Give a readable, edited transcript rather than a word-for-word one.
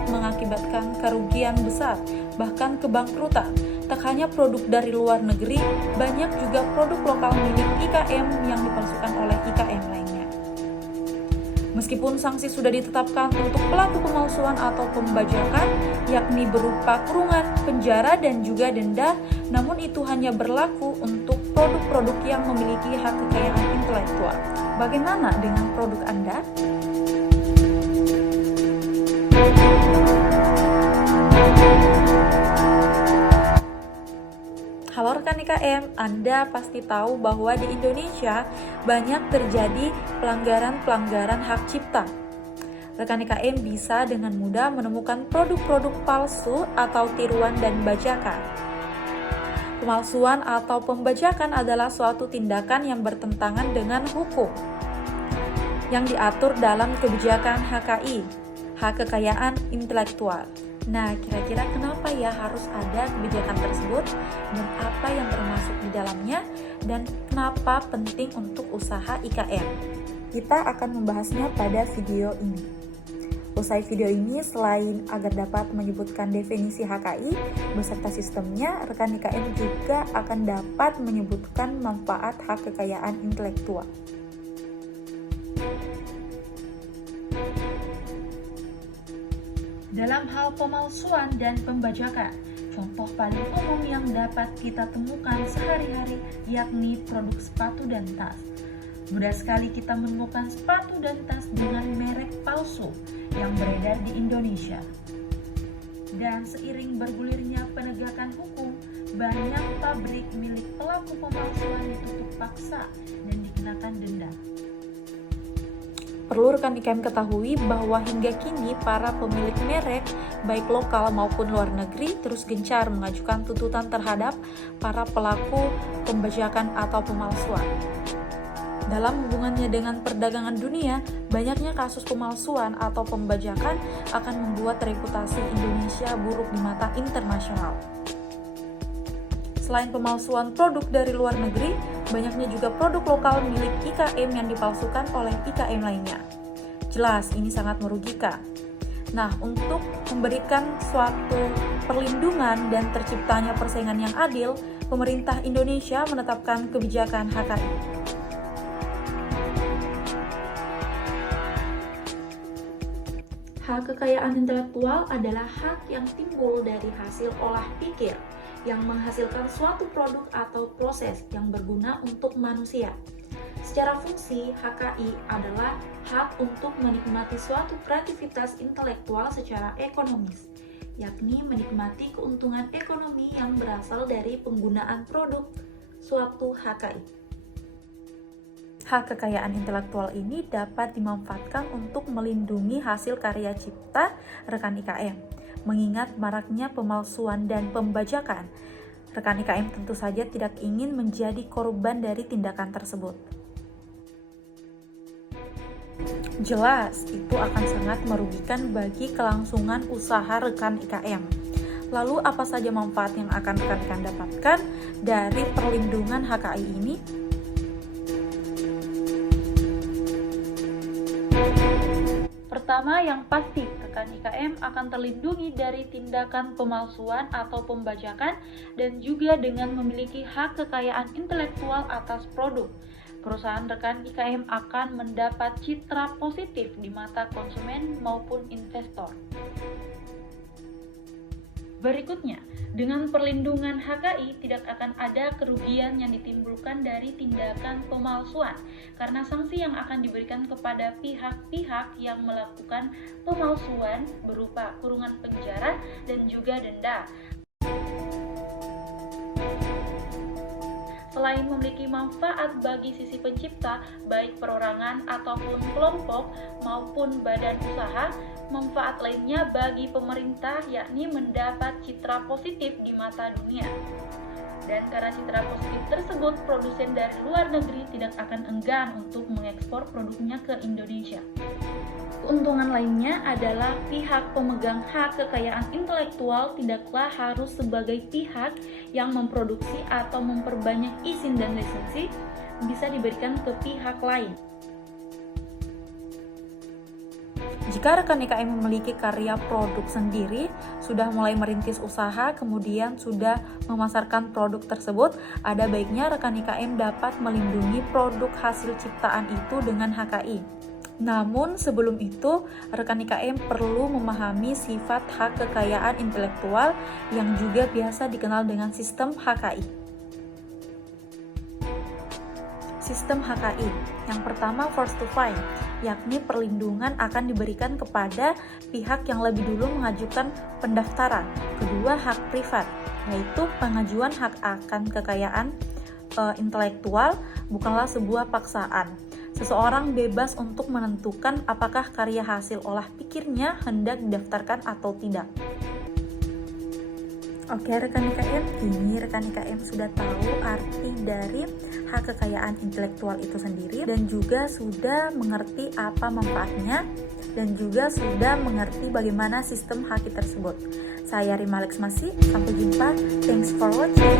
dapat mengakibatkan kerugian besar, bahkan kebangkrutan. Tak hanya produk dari luar negeri, banyak juga produk lokal milik IKM yang dipalsukan oleh IKM lainnya. Meskipun sanksi sudah ditetapkan untuk pelaku pemalsuan atau pembajakan, yakni berupa kurungan, penjara, dan juga denda, namun itu hanya berlaku untuk produk-produk yang memiliki hak kekayaan intelektual. Bagaimana dengan produk Anda? Halo rekan IKM, Anda pasti tahu bahwa di Indonesia banyak terjadi pelanggaran hak cipta. Rekan IKM bisa dengan mudah menemukan produk-produk palsu atau tiruan dan bajakan. Pemalsuan atau pembajakan adalah suatu tindakan yang bertentangan dengan hukum yang diatur dalam kebijakan HKI, hak kekayaan intelektual. Nah, kira-kira kenapa ya harus ada kebijakan tersebut dan apa yang termasuk di dalamnya dan kenapa penting untuk usaha IKM? Kita akan membahasnya pada video ini. Usai video ini, selain agar dapat menyebutkan definisi HKI beserta sistemnya, rekan IKM juga akan dapat menyebutkan manfaat hak kekayaan intelektual. Dalam hal pemalsuan dan pembajakan, contoh paling umum yang dapat kita temukan sehari-hari yakni produk sepatu dan tas. Mudah sekali kita menemukan sepatu dan tas dengan merek palsu yang beredar di Indonesia. Dan seiring bergulirnya penegakan hukum, banyak pabrik milik pelaku pemalsuan ditutup paksa dan dikenakan denda. Perlu rekan IKM ketahui bahwa hingga kini para pemilik merek, baik lokal maupun luar negeri, terus gencar mengajukan tuntutan terhadap para pelaku pembajakan atau pemalsuan. Dalam hubungannya dengan perdagangan dunia, banyaknya kasus pemalsuan atau pembajakan akan membuat reputasi Indonesia buruk di mata internasional. Selain pemalsuan produk dari luar negeri, banyaknya juga produk lokal milik IKM yang dipalsukan oleh IKM lainnya. Jelas, ini sangat merugikan. Nah, untuk memberikan suatu perlindungan dan terciptanya persaingan yang adil, pemerintah Indonesia menetapkan kebijakan HKI. Hak kekayaan intelektual adalah hak yang timbul dari hasil olah pikir yang menghasilkan suatu produk atau proses yang berguna untuk manusia. Secara fungsi, HKI adalah hak untuk menikmati suatu kreativitas intelektual secara ekonomis, yakni menikmati keuntungan ekonomi yang berasal dari penggunaan produk suatu HKI. Hak kekayaan intelektual ini dapat dimanfaatkan untuk melindungi hasil karya cipta rekan IKM. Mengingat maraknya pemalsuan dan pembajakan, rekan IKM tentu saja tidak ingin menjadi korban dari tindakan tersebut. Jelas, itu akan sangat merugikan bagi kelangsungan usaha rekan IKM. Lalu apa saja manfaat yang akan rekan IKM dapatkan dari perlindungan HKI ini? Pertama, yang pasti, rekan IKM akan terlindungi dari tindakan pemalsuan atau pembajakan dan juga dengan memiliki hak kekayaan intelektual atas produk. Perusahaan rekan IKM akan mendapat citra positif di mata konsumen maupun investor. Berikutnya, dengan perlindungan HKI tidak akan ada kerugian yang ditimbulkan dari tindakan pemalsuan karena sanksi yang akan diberikan kepada pihak-pihak yang melakukan pemalsuan berupa kurungan penjara dan juga denda. Selain memiliki manfaat bagi sisi pencipta, baik perorangan ataupun kelompok maupun badan usaha, manfaat lainnya bagi pemerintah yakni mendapat citra positif di mata dunia. Dan karena citra positif tersebut, produsen dari luar negeri tidak akan enggan untuk mengekspor produknya ke Indonesia. Keuntungan lainnya adalah pihak pemegang hak kekayaan intelektual tidaklah harus sebagai pihak yang memproduksi atau memperbanyak izin dan lisensi bisa diberikan ke pihak lain. Jika rekan IKM memiliki karya produk sendiri, sudah mulai merintis usaha, kemudian sudah memasarkan produk tersebut, ada baiknya rekan IKM dapat melindungi produk hasil ciptaan itu dengan HKI. Namun sebelum itu, rekan IKM perlu memahami sifat hak kekayaan intelektual yang juga biasa dikenal dengan sistem HKI. Sistem HKI. Yang pertama, first to file, yakni perlindungan akan diberikan kepada pihak yang lebih dulu mengajukan pendaftaran. Kedua, hak privat, yaitu pengajuan hak akan kekayaan intelektual bukanlah sebuah paksaan. Seseorang bebas untuk menentukan apakah karya hasil olah pikirnya hendak didaftarkan atau tidak. Oke rekan IKM, kini rekan IKM sudah tahu arti dari hak kekayaan intelektual itu sendiri dan juga sudah mengerti apa manfaatnya dan juga sudah mengerti bagaimana sistem HKI tersebut. Saya Rima Leksmasi, sampai jumpa. Thanks for watching.